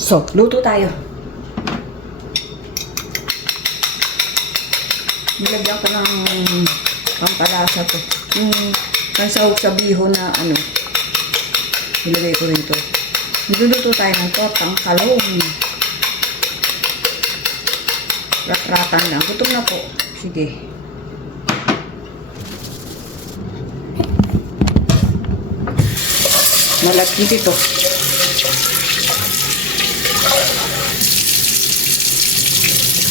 So, luto tayo. Nilagyan ko ng pampalasa to. Yung pansahog sa bihon na ano. Nilagay ko rito. Niluluto tayo ng tortang talong. Ratratan lang. Gutom na po. Sige. Malagkit ito.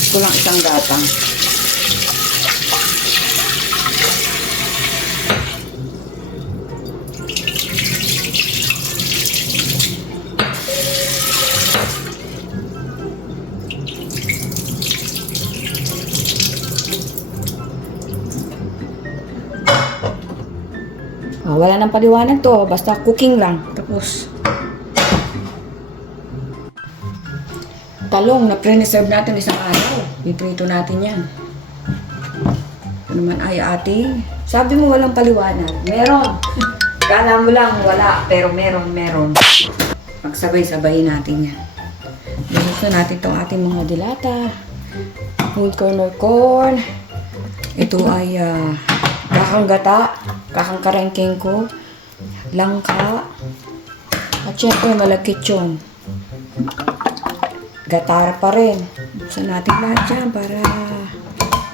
Kulang isang gatang. Wala nang paliwanag to. Basta cooking lang. Tapos, talong na pre-reserve natin isang araw. Piprito natin yan. Ito naman ay ating, sabi mo walang paliwanag. Meron. Kala mo lang wala, pero meron. Pagsabay-sabayin natin yan. Gusto natin itong ating mga dilata. Whole corn. Ito ay kakang gata, kakang karengking ko, langka, at syempre malagkit yun. Gatar pa rin. Buksan natin lahat dyan para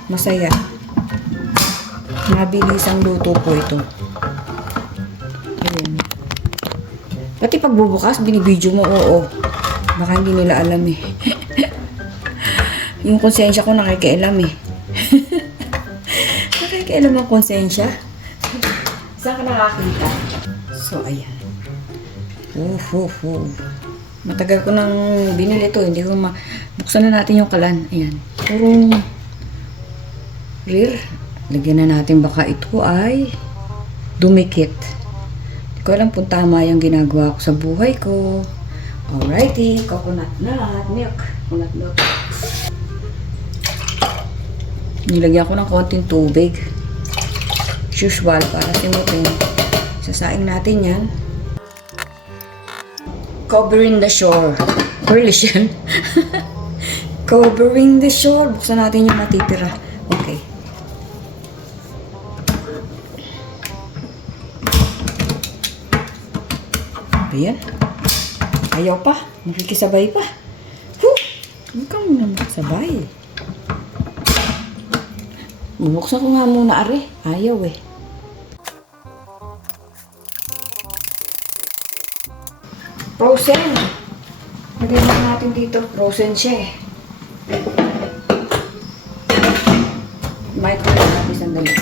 masaya. Mabilis ang luto po ito. Ayan. Pati pagbubukas, binibidyo mo, oo. Baka hindi nila alam eh. Yung konsensya ko nakikialam eh. Nakikialam ang konsensya. Saan ka nakakita? So, ayan. Matagal ko nang binili ito. Hindi ko buksan na natin yung kalan. Ayan. Purong rare. Lagyan na natin baka ito ay dumikit. Hindi ko alam kung tama yung ginagawa ko sa buhay ko. Alrighty. Coconut milk. Coconut milk. Nilagyan ko ng konting tubig. Usual para simutin. Sasaing natin yan. Covering the shore. English yan. Covering the shore. Buksan natin yung matitira. Okay. Ayan. Ayaw pa. Nakikisabay pa. Huwag ka muna makasabay. Bubuksan ko nga muna, are. Ayaw eh. Frozen. Lagyan lang natin dito. Frozen siya eh. Microwave natin sandali.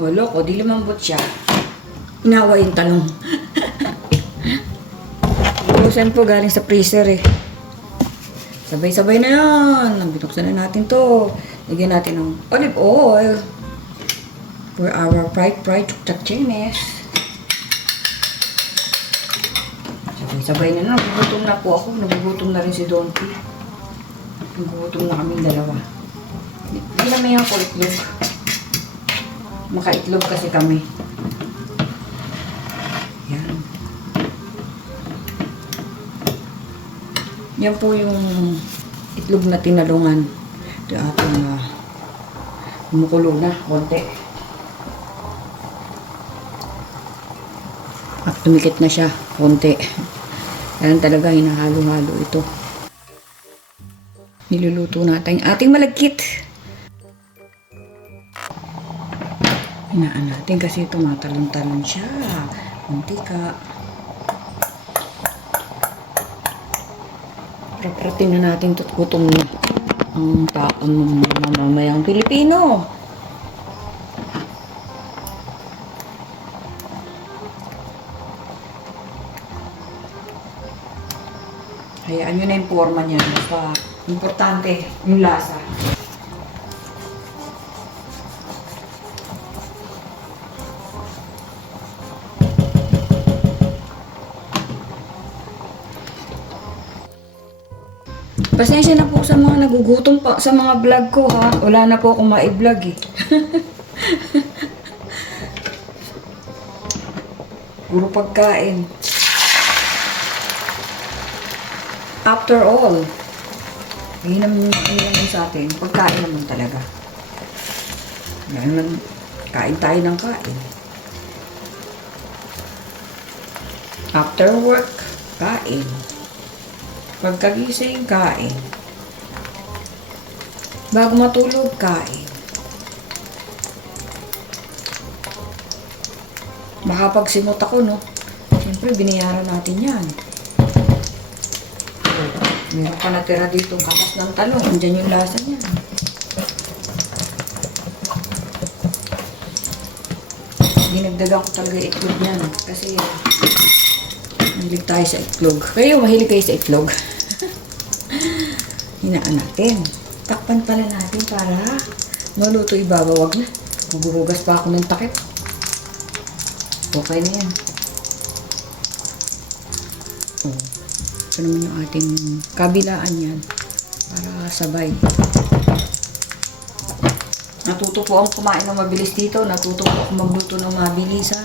O, loko. Di lumambot siya. Inawa yung talong. Frozen po galing sa freezer eh. Sabay-sabay na yan. Binuksan na natin to. Lagyan natin ng olive oil. For our fried chukchak-chinis. Sabay na. Nagugutom na po ako. Nagugutom na rin si Don P. Nagugutom na kaming dalawa. Ginamihan ko itlog. Maka-itlog kasi kami. Yan. Yan po yung itlog na tinalungan. Ito ating kumukulo na konti. At tumikit na siya konti. Yan talaga hinahalo-halo ito. Niluluto natin ating malagkit. Hinaan natin kasi tumatalon-talon siya. Mantika. Rapratin na natin ito. Gutom na ang mamamayang Pilipino. Hayaan nyo na yung forma niya. Basta importante yung lasa. Pasensya na po sa mga nagugutom pa sa mga vlog ko ha. Wala na po akong ma-vlog eh. Puro pagkain. After all, yun naman yun sa atin. Pagkain naman talaga. Yan naman, kain tayo ng kain. After work, kain. Pagkagising, kain. Bago matulog, kain. Baka pag simot ako, no? Siyempre, binayaran natin yan. Meron pa natira dito katas ng talong. Andiyan yung lasa niya. Dinagdagan ko talaga yung itlog niyan. Kasi, mahilig tayo sa itlog. Kayo, mahilig kayo sa itlog. Hinaan natin. Takpan pala natin para maluto ibabawag na. Maghuhugas pa ako ng takip. Okay na yan. Oh. Ito naman yung ating kabilaan yan. Para sabay. Natuto po akong kumain ng mabilis dito. Natuto po akong magluto ng mabilisan.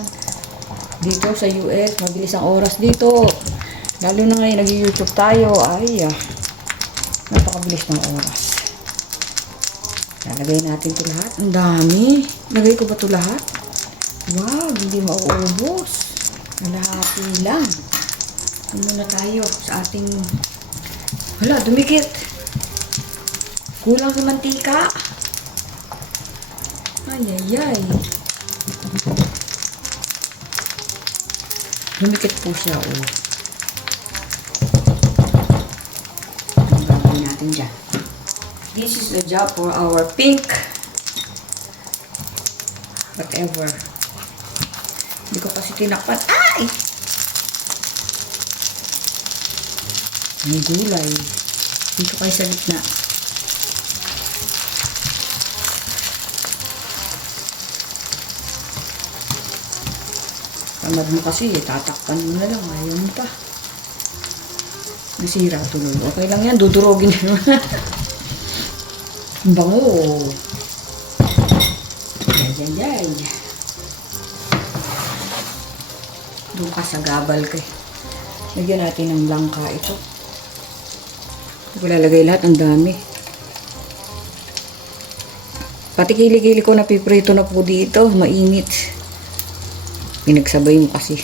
Dito sa US, mabilis ang oras dito. Lalo na ngayon, nag-YouTube tayo. Ay, napakabilis ng oras. Lalagay natin ito lahat. Ang dami. Lagay ko ba ito lahat? Wow, hindi mauubos. Malahati lang. Muna tayo sa ating... Hala, dumikit. Kulang sa mantika. Ay. Dumikit po siya, oh. Ang gagawin natin dyan. This is the job for our pink. Whatever. Hindi ko kasi tinakpan. Ay! May gulay. Dito kayo sa gitna. Tamad mo kasi, tatakpan mo na lang. Ayaw mo pa. Nasira tuloy. Okay lang yan, dudurogin na naman. Ang bango. Yay. Doon ka sa gabal kay. Lagyan natin ng langka ito. Hindi ko lalagay lahat, ang dami. Pati kilikili ko na piprito na po dito. Mainit. Pinagsabay mo kasi.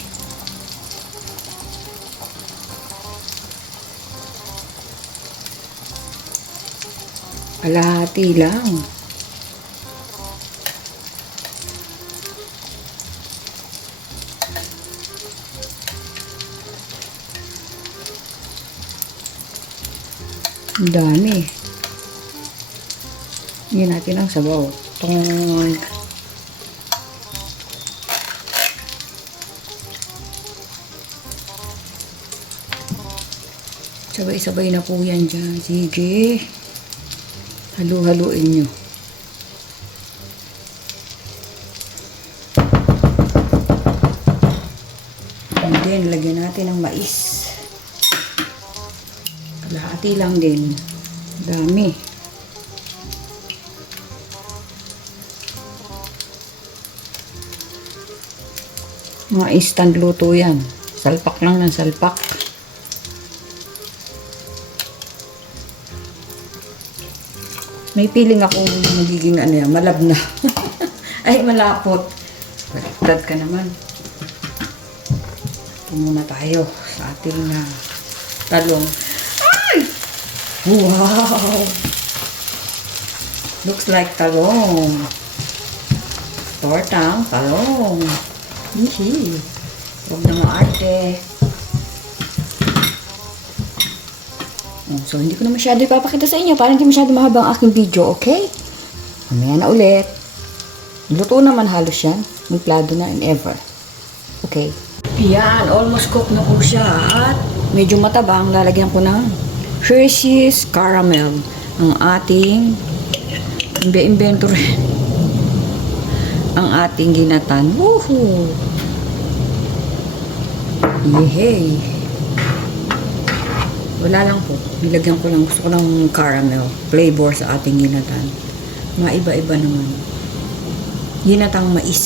Kalahati lang. Ang dami. Yan natin ang sabaw. Itong sabay-sabay na po yan dyan. Sige. Halu-haluin nyo. And then, lagyan natin ng mais. Kalahati lang din. Dami. Mga instant luto yan. Salpak lang ng salpak. May feeling ako magiging malab na. Ay, malapot. Baliktad ka naman. Ito muna tayo sa ating talong. Ay! Wow! Looks like talong. Tortang talong. Hihi. Huwag na maarte. So, hindi ko na masyado ipapakita sa inyo para hindi masyado mahaba ang aking video, okay? Mamaya na ulit. Luto naman halos yan. May plado na and ever. Okay. Yan, almost cooked na po siya. At medyo matabang. Lalagyan ko ng Hershey's Caramel. Ang ating invento rin. Ang ating ginatan. Woohoo! Yehey! Wala lang po. Nilagyan ko lang. Gusto ko ng caramel flavor sa ating ginatan. Maiba-iba naman. Ginatang mais.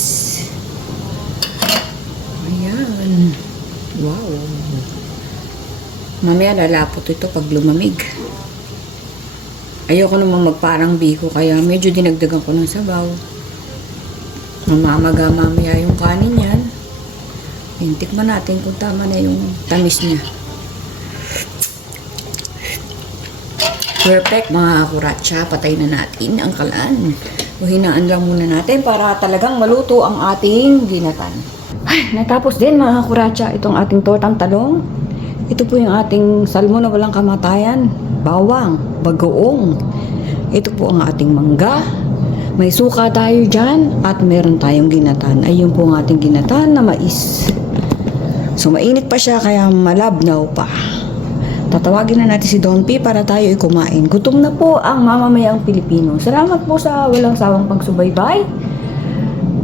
Ayan. Wow. Mamaya lalapot ito pag lumamig. Ayoko naman magparang biko kaya medyo dinagdagan ko ng sabaw. Mamamaga mamaya yung kanin yan. Tikman natin kung tama na yung tamis niya. Perfect mga kuratsa. Patay na natin ang kalan. O hinaan lang muna natin para talagang maluto ang ating ginatan. Ay, natapos din mga kuratsa itong ating tortang talong. Ito po yung ating salmon na walang kamatayan. Bawang, bagoong. Ito po ang ating mangga. May suka tayo dyan at meron tayong ginatan. Ayun po ang ating ginatan na mais. So mainit pa siya kaya malabnaw pa. Tatawagin na natin si Don P para tayo kumain. Gutom na po ang mamamayang Pilipino. Salamat po sa walang sawang pagsubaybay.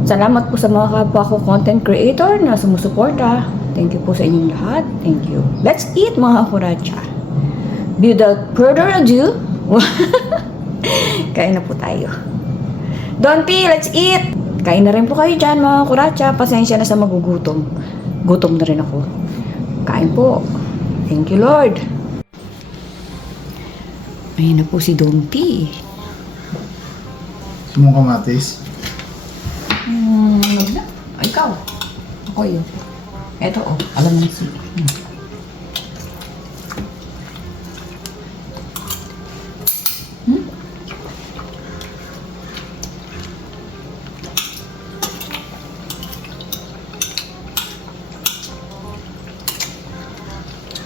Salamat po sa mga kapwa ko content creator na sumusuporta. Thank you po sa inyong lahat. Thank you. Let's eat mga kuratsa. Without further ado, kain na po tayo. Don P, let's eat! Kain na rin po kayo dyan mga kuratsa. Pasensya na sa magugutom. Gutom na rin ako. Kain po. Thank you, Lord. Ayun na po si Don P. Gusto mong kamatis? Wag na. Ikaw. Ako yun. Eto, alam mo si.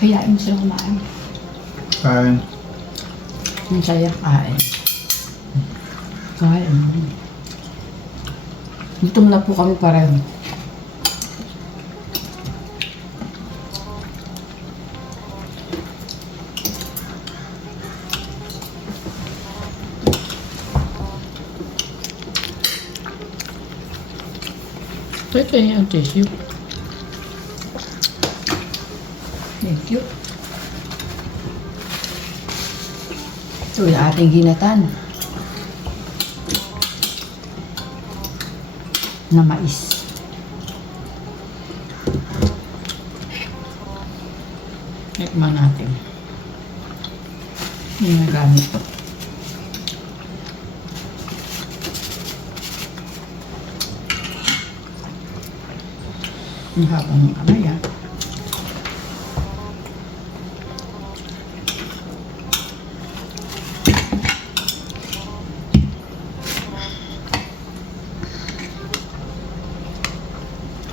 Kayain mo sila kumain. Kain. Ang saya kain. Kain. Gutom na po kami pareho. Ito yung tissue. Thank you. Ito yung ating ginatan na mais. Tikman natin. Yung nagamit ko. Ang haba ng kamay ah.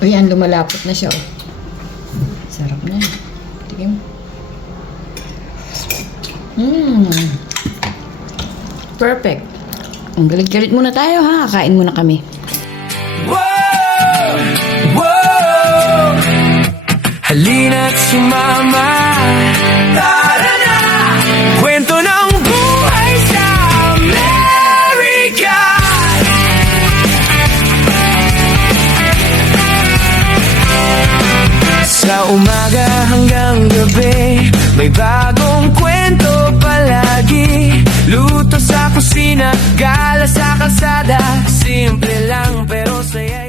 O yan, lumalapot na siya oh. Sarap na. Tigim. Perfect. Ang galit-galit muna tayo ha. Kain muna kami. Halina't sumama, tara na! Kwento ng buhay sa Amerika. Sa umaga hanggang gabi, may bagong kwento palagi. Luto sa kusina, gala sa kalsada. Simple lang pero saya.